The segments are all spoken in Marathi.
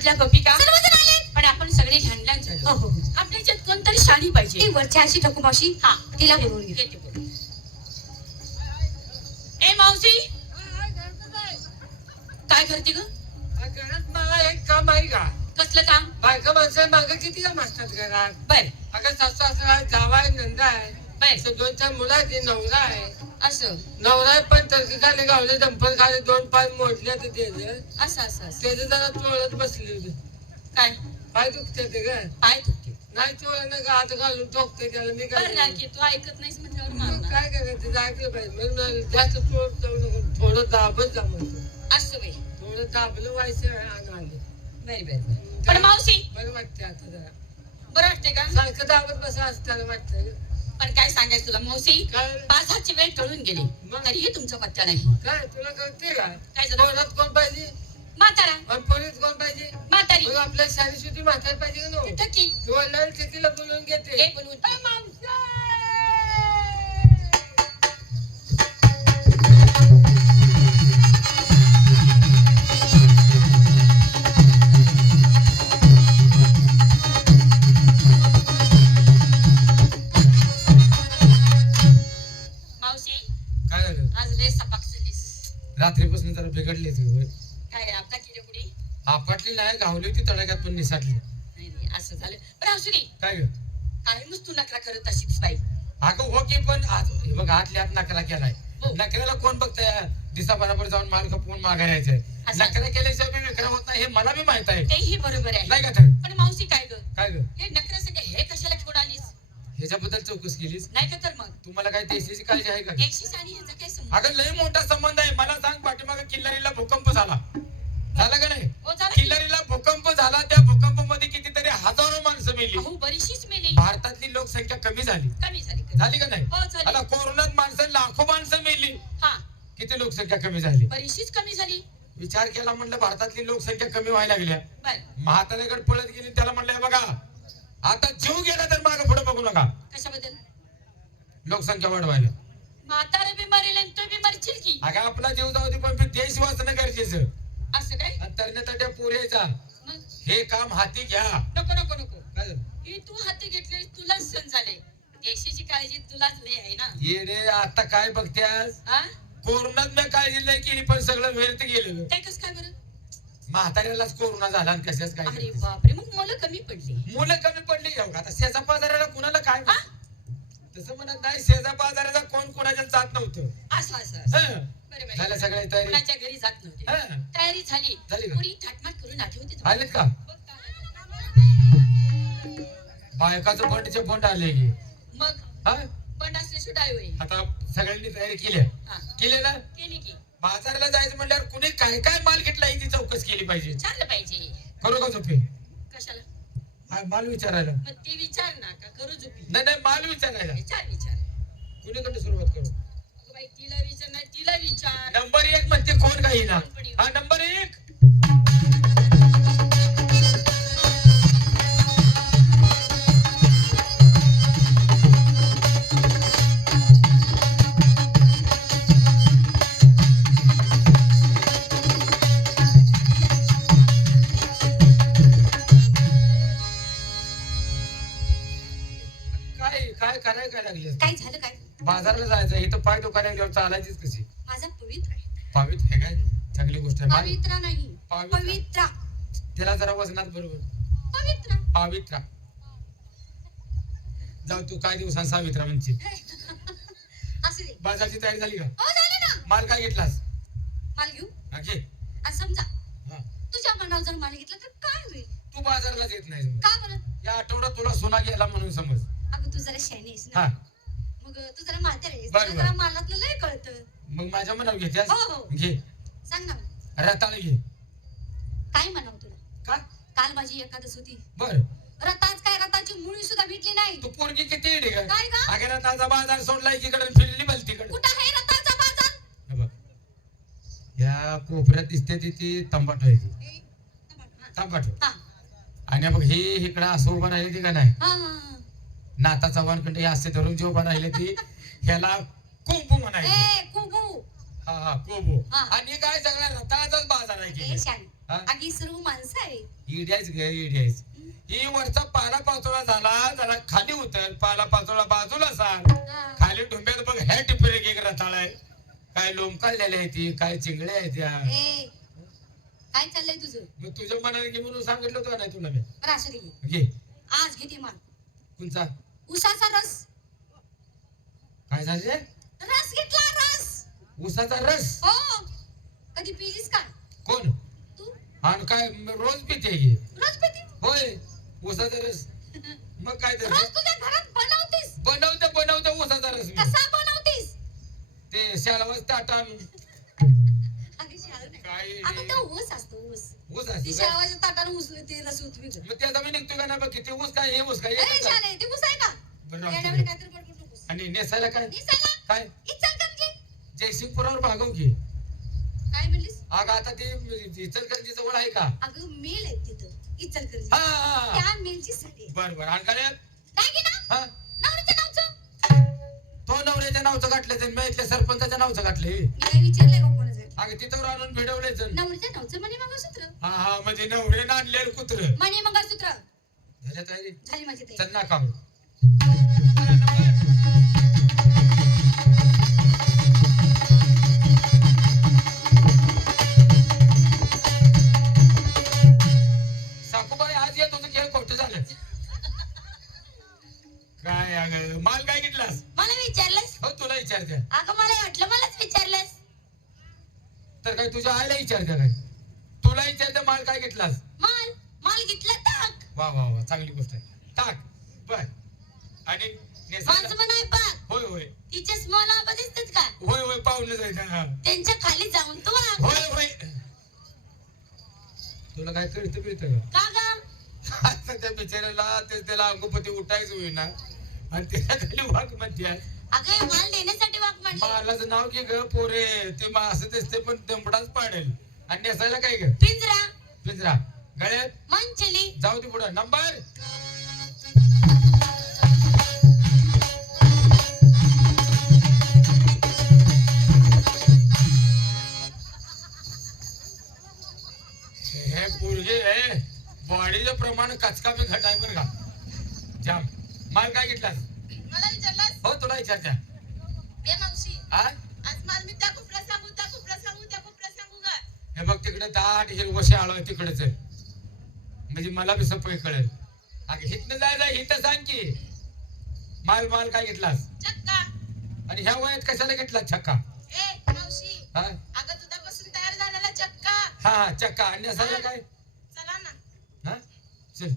घरातल्या गोपिका सर्वजण आले पण आपण सगळे ध्यानलाच झालो. हो हो आपल्या याच्यात कोणतरी शाणी पाहिजे. ती वरच्या अशी ठकू मावशी हा तिला बोलवून घे. येते बोल. ए मावशी काय करते ग? घरात मला एक काम आहे का? कसलं काम? बायका माणसं मागं किती काम असतात घरात. बर अगं सासू सासरा जावा आहे, नंदा आहे, बर दोन चार मुलं आहेत, नवरा आहे. असं नवरा आहे पण तरकी खाली गावले, डंपर खाली 2 पाय मोडले तर त्याचं असं असं असं त्याचं जरा चोळत बसले होते. काय पाय दुखते ते ग. काय दुखते? नाही चोळणं का हात घालून ठोकते त्याला. मी बरं ना काय की तू ऐकत नाहीस म्हटल्यावर मग मारणार. काय करायचं, ऐकलं पाहिजे. म्हणून जास्त चोळत जाऊ नको, थोडं दाबत जा म्हणतो. असं बाई. थोडं दाबलं व्हायचं आणि आले. बर बर. पण मावशी बरं वाटते आता जरा. बरं वाटते का? सारखं दाबत बसा असं त्याला वाटतं. पण काय सांगायचं तुला मावशी, काय 5-6ची वेळ टळून गेली मग? तरीही तुमचा पत्ता नाही. काय तुला कळते का? काय झालं? कोणात कोण पाहिजे म्हातारा आणि पोरीत कोण पाहिजे? म्हातारी मग आपल्या शाळेत सुद्धा म्हातारी पाहिजे का नो? ठकी किंवा लाल ठेकीला बोलवून घेते. हे बोलवून मावशी काय झालं? आज लय सपाक झालीस. रात्रीपासून जरा बिघडले ते. काय आपला किती पुढे आपटली नाही, गावली होती तडाख्यात पण निसाटली. नाही नाही, असं झालं. बरं असू दे. काय ग? काय मग तू नकरा करत अशीच बाई. अगं हो की पण आज हे बघ आतल्या आत नकरा केलाय. हो. नकऱ्याला कोण बघताय? दिसा बरोबर जाऊन माल खपवून माघारी यायचंय. असं. नकरा केल्याशिवाय मी नकरा होत नाही हे मला बी माहित आहे. तेही बरोबर आहे. नाही का तर? पण मावशी काय ग, काय ग? हे नकरा सगळे हे कशाला घेऊन आलीस? ह्याच्याबद्दल चौकशी केलीस? नाही का तर मग तुम्हाला काय देशाची काळजी आहे का? एकशीच आणि ह्याचा काय संबंध? अगं लय मोठा संबंध आहे. मला सांग, पाठीमागे किल्लारीला भूकंप झाला का नाही? हो झालं की. किल्लारीला भूकंप झाला. त्या भूकंपामध्ये कितीतरी हजारो माणसं मेली. अहो बरीचशीच मेली. भारतातली लोकसंख्या कमी झाली. कमी झाली झाली का नाही? हो झाली. आता कोरोनात माणसं लाखो माणसं मेली. हा किती लोकसंख्या कमी झाली? बरीचशीच कमी झाली. विचार केला, म्हणलं भारतातली लोकसंख्या कमी व्हायला लागल्या. बर म्हाताऱ्याकडे पळत गेली, त्याला म्हणलं हे बघा आता जीव गेला तर मागे पुढे बघू नका, कशाबद्दल? लोकसंख्या वाढवायला. म्हातारा बी मरेल आणि तू बी मरशील की. अगं आपला जीव जाऊ दे पण देश वाचणं गरजेचं. असं काय? आणि तरण्याच्या पोऱ्याचा मग हे काम हाती घ्या. नको नको नको. काय झालं? हे तू हाती घेतले तुलाच सण झाले. देशाची काळजी तुलाच लय आहे ना. ये रे आता काय बघत्यास? हा कोरोनात मी काळजी नाही केली पण सगळं व्यर्थ गेलेलं. ते कस काय बरं? म्हाताऱ्यालाच कोरोना झाला आणि कशाच काय अरे करतेस? बापरे, मग मुलं कमी पडली. मुलं कमी पडली. हो का? आता शेजा बाजाराला कुणाला काय हा? तसं म्हणत नाही. शेजा बाजाराला कोण कोणाच्या जात नव्हतं. असं असं असं. हं. बरं झालं बरं. सगळ्या तयारी. कुणाच्या घरी जात नव्हते. हं. तयारी झाली. झाली का? कुणी थाटमाट करून आठवते तुम्हाला? आलेत का? बायकाचं बंडचे बंड आले की. मग हा? बंड असल्याशिवाय होईल. आता सगळ्यांनी तयारी केली. हा केली ना? केली की. बाजाराला जायचं म्हणल्यावर कुणी काय काय माल घेतला ही ती चौकशी केली पाहिजे. विचारलं पाहिजे. करू का झोपे? कशाला? हा, माल विचारायला. मग ते विचार ना का करू झोपी? नाही नाही, माल विचारायला. विचार विचार. कुणीकडे सुरुवात करू? अगं बाई तिला विचार नाही तिला विचार. नंबर 1 म्हणते कोण काही ना. हा नंबर 1. काय काय करायला काय लागले? काय झालं काय? बाजाराला जायचं, इथं पाय दुकाने गेल्यावर चालायचीच कशी? माझा पवित्र आहे. पावित हे काय चांगली गोष्ट आहे. पवित्र नाही पवित्र. पवित्र त्याला जरा वजनात बरोबर. पवित्र पावित्रा. जाऊ तू काय दिवसांत सावित्रा म्हणजे. असं दे. बाजारची तयारी झाली का? हो झालं ना. माल काय घेतलास? माल घेऊ हा, घे. आणि समजा हा. तुझ्या मनावर जर माल घेतला तर काय होईल? तू बाजारलाच येत नाही. का बरं? या आठवड्यात तुला सोना गेला म्हणून समज. अगं तू जरा शहाणी आहेस ना. हा मग तू जरा म्हातारी आहेस. बरं, तुला बरं. जरा मालातलं लय कळतं. मग माझ्या मनावर घेत्यास. हो, हो. घे. सांग ना मग. रताळ घे. काय म्हणावं तुला? का? काल माझी एकादश होती. बर. रताच काय रताची मुळी सुद्धा भेटली नाही. तू पोरगी किती येडी का? काय गं? अगं रताळचा बाजार सोडला एकीकडे फिरली भलतीकडे. कुठं आहे रताचा बाजार? हे बघ. या कोपऱ्यात दिसते ती तंबाटू आहे ती. ए, हा, तंबाटू. हा, आणि बघ ही इकडं असं उभं राहिली ती का नाही. हा, हा. नाता चव्हाणकडे असे धरून जे उभं राहिले ती ह्याला कुंकू म्हणायचं. ए, कुंकू. हा हा कोबो हा. आणि काय सगळा रताळाचाच बाजार आहे ए की शान हा? अगी सर्व माणसं आहे इड्याच ग इड्याच ही वरचा पाला पाचोळा झाला जरा खाली उतर पाला पाचोळा बाजूला सांग हा. खाली ढुंब्यात बघ ह्या टिपेर एक रताळ आहे काय लोंबकाळलेल्या आहे ती काय चिंगड्या आहेत त्या ए काय चाललंय तुझं मग तुझ्या मनाने घे म्हणून सांगितलं होतं का नाही तुला मी बरं असू दे घे आज घेते माल कोणचा उसाचा रस काय झालं रे? रस घेतला रस ऊसाचा रस हो कधी पिलीस का कोण तू आणि काय रोज पिते घे रोज पिती होय ऊसाचा रस मग काय तर रोज तुझ्या घरात बनवतीस बनवते ऊसाचा रस मी कसा बनवतीस ते शाळावर ताट आणून अगं शाळा नाही काय अगं तो ऊस असतो ऊस ऊस ती असतो का? शाळाच्या ताटानं ऊस ते रस उतवी गं. मग त्याचा मी निघतो का ना बघ किती ऊस काय हे ऊस काय ए एकच आहे. शाळे ते ऊस आहे का बरं, राहू दे. येण्यावर काहीतरी बडबड नकोस आणि नेसायला काय दिसायला काय इचलकरंजी जयसिंगपुरावर भागव की काय म्हणलीस अगं आता ते इचलकरंजी जवळ आहे का अगं मेल आहे तिथं इचलकरंजी हा, हा, हा. त्या मेलची साडी आहे. बर बर आणि काय दागिना हा नवऱ्याच्या नावचं तो नवऱ्याच्या नावचं गाठलं तर मी इथल्या सरपंचाच्या नावचं गाठले मी काय विचारलंय का कोणाचं अगं तिथं आणून भिडवलेच नवऱ्याच्या नावचं म्हणे मंगळसूत्र हा हा म्हणजे नवऱ्यानं आणलेलं कुत्र म्हणे मंगळसूत्र झाल्या तयारी झाली माझी तयारी चल ना काम साकूबाई आज ये तुझं खेळ खोटं झालं काय अगं माल काय घेतलास मला विचारलंस हो तुला विचारते अगं मला वाटलं मलाच विचारलंस तर काय तुझ्या आईला विचारते काय तुला विचारते माल काय घेतलास माल माल घेतला टाक वा वा वा चांगली गोष्ट आहे टाक बर आणि नेसायला माझं म्हणाय पाक होय होय तिचेच मला दिसतात का होय होय पाहुणे जायचं हा त्यांच्या खाली जाऊन तू वाग. होय होय तुला काय कळतं पिळतं का ग आता त्या बिचाऱ्याला ते त्याला अंगोपती उठायचं होईना आणि त्याच्या खाली वाघ म्हणते अगं हे माल देण्यासाठी वाग म्हणले मालाचं नाव घे ग पोरे ते असं दिसते पण तेंबडाच पाडेल आणि नेसायला काय ग पिंजरा पिंजरा गळ्यात मंचली जाऊ दे पुढं नंबर हे पोरगे बॉडीचं प्रमाण कचका बी घटाय बरं का जाम माल काय घेतलास मला विचारलास हो तुला विचारत्या ए मावशी हा आज माल मी त्या कोपऱ्यात सांगू त्या कोपऱ्यात सांगू त्या कोपऱ्यात सांगू का हे बघ तिकडे दाट हिरवशे आलो आहे तिकडेच आहे म्हणजे मला बी सपय कळेल अगं हिथनं जायला हिथं सांग की माल माल काय घेतलास चक्का आणि ह्या वयात कशाला घेतला छक्का ए मावशी हा अगं दुधापासून तयार झालेला चक्का हा हा चक्का आणि असायला काय चला ना हा चल ए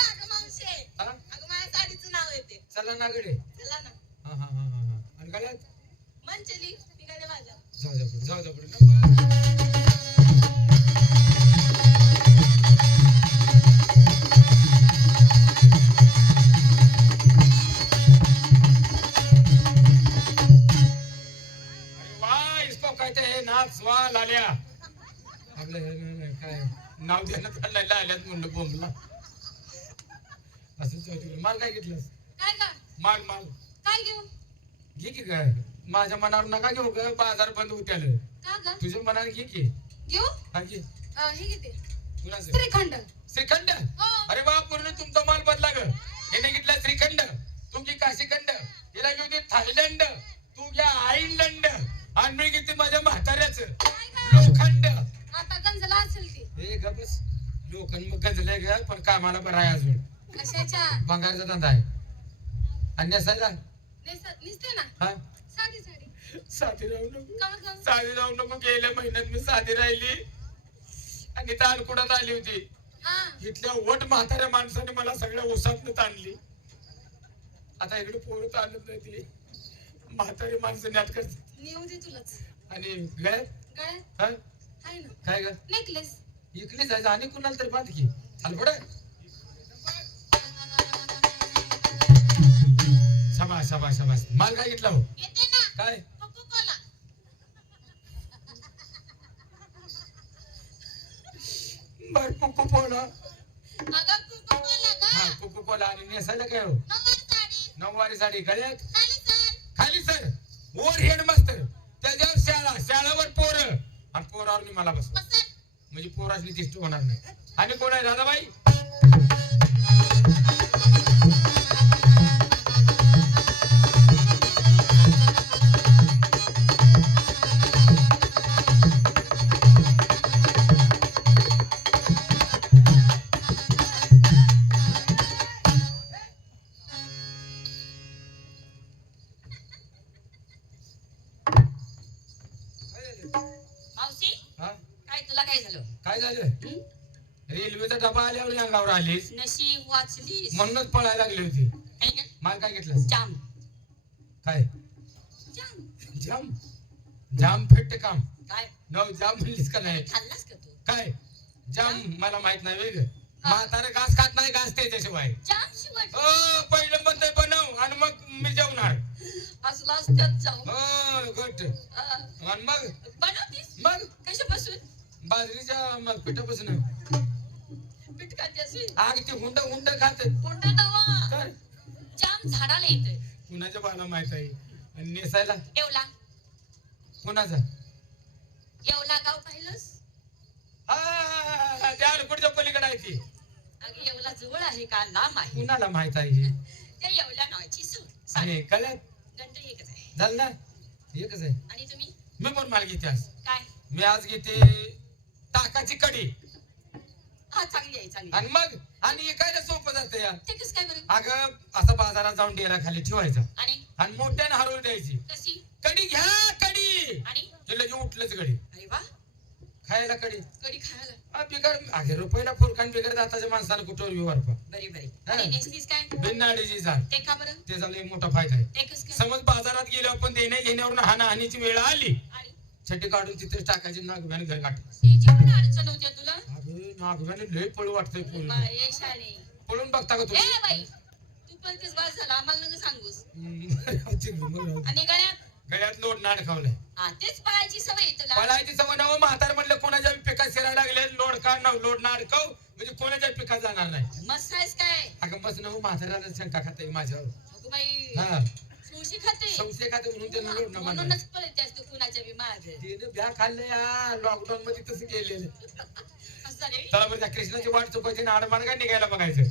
अगं मावशी हा अगं माझ्या साडीचं नाव येते चला ना गडे चला ना हा हा हा हा आणि गळ्यात मंचली निघाले माझ्या जाऊ द्या पुढे अरे वाह इसको कहते हैं नाच वा लाल्या आपलं काय नाव देण्यात आलेलं आल्यात म्हणलं बोंबला असं चौथी माल काय घेतलंस काय का माल माल काय घेऊ घे की काय माझ्या मनावर नका घेऊ ग बाजार बंद होत्याला का ग तुझ्या मनाने घे की घेऊ हा घे हे घेते कुणाचं श्रीखंड श्रीखंड हो. अरे वा पूर्ण तुमचा माल बदला ग याने घेतला श्रीखंड तू घे काशीखंड हिला घेऊ दे थायलंड तू घ्या आईलंड आणि मी घेते माझ्या म्हाताऱ्याचं काय ग? लोखंड आता गंजला असेल ती हे ग बस लोखंड मग गंजलंय ग पण कामाला बरं आहे अजून कशाच्या भंगारचा धंदा आहे आणि नेसायला निसते ना हा साधी साडी साधी राहू नको का ग साधी राहू नको गेल्या महिन्यात मी साधी राहिली आणि तालकुडात आली होती हा इथल्या वट म्हाताऱ्या माणसाने मला सगळ्या उसातनं ताणली आता इकडे पोरं ताणत नाही ती म्हातारी माणसं न्यात करतात नेऊ दे तुलाच आणि गळ्यात गळ्यात हा आहे ना काय ग नेकलेस इकडे जायचं आणि कुणाला तरी बांध की हलपड शाबास शाबास शाबास माल काय घेतला हो येते ना काय कोको कोला बर कोको कोला अगं कोको कोला हा ग कोको कोला आणि नेसायला काय हो नंबर साडी नऊवारी साडी गळ्यात खाली सर. खाली सर वर हेड मास्तर त्याच्यावर शाळा शाळावर पोरं आणि पोरावर मला बस बस सर. म्हणजे पोरासनी दिष्ट होणार नाही. आणि कोण आहे दादाबाई? मावशी हा काय तुला काय झालं? काय झालं? हं? रेल्वेचा डबा आल्यावर अंगावर आलीस नशीब वाचलीस. म्हणूनच पळायला लागली होती. है का? माल काय घेतलं? जाम काय जाम जाम जाम फेट काम काय नव जाम म्हणलीस का नाही? खाल्लास का तू? काय जाम मला माहित नाही वेग म्हातारे घास खात नाही घास त्याच्याशिवाय. जाम शिवट पहिलं म्हणतोय बनव आणि मग मी जेवणार. असलाच त्यात जाऊ. गट आणि मग बनवतीस मग कशापासून? बाजरीच्या मग पिठापासून पीठ खाते असेल. आग ते हुंड हुंड खात कोणता दवा? तर जाम झाडाला येतोय. कुणाच्या बाला माहित आहे. आणि नेसायला येवला कुणाचा? येवला गाव पाहिलंस? त्या अलीकडच्या पलीकडे आहे ती. अगं येवला जवळ आहे का लांब आहे? कुणाला माहित आहे? त्या येवला नावाची सूट आणि कळत दंड एकच आहे. झालं ना एकच आहे. आणि तुम्ही मी पण माल घेते आज. काय? मी आज घेते ताकाची कढी. हा चांगली आहे चांगली. आणि मग आणि एकायला सोपं जातं या. ते कसं काय बरं? अगं असं बाजारात जाऊन डेरा खाली ठेवायचा आणि मोठ्याने हरवून द्यायची. कशी? कढी घ्या कढी. आणि तुला जे उठलंच कढी अरे वा खायला कढी. कढी खायला बिगर अगे रुपयाला फुरकान बिगर जाताच्या माणसाला कुठं व्यवहार पा बरी बरी. हा. आणि नेसलीस काय? बिननाडीची झाड ते का बरं? त्याचा लय मोठा फायदा आहे. ते कसं काय? समज बाजारात गेल्यावर पण देण्या घेण्यावरून हाणाहानीची वेळ आली आणि छटी काढून तिथेच टाकायची नागव्याने घर गाठ. त्याची पण अडचण होते तुला? अरे नागव्याने लय पळू वाटतंय पूर्ण. बाई शाने. पळून बघता का ए तुम्ही? बाई तू पण तेच बस झाला आम्हाला नका सांगूस. गळ्यात आणि गळ्यात लोड नाड खावलाय. हा तेच पळायची सवय आहे तुला. पळायची सवय नव म्हातार म्हटलं कोणाच्या पिकात शिरायला लागले लोड का नव लोड नाड खाऊ म्हणजे कोणाच्या पिकात जाणार नाही. मस्त आहेस काय? अगं बस नव म्हाताऱ्याला शंका खाता माझ्यावर. अगं बाई हा सुशी खाते. संशय खाते म्हणून त्यांना लोड ना म्हणूनच पळते असतो कुणाच्या बी माग. तिने ब्या खाल्लं या लॉकडाऊन मध्ये तसं केलेलं. असं झालं. चला बरं त्या कृष्णाची वाट चुकायची ना आडमान काय निघायला बघायचं.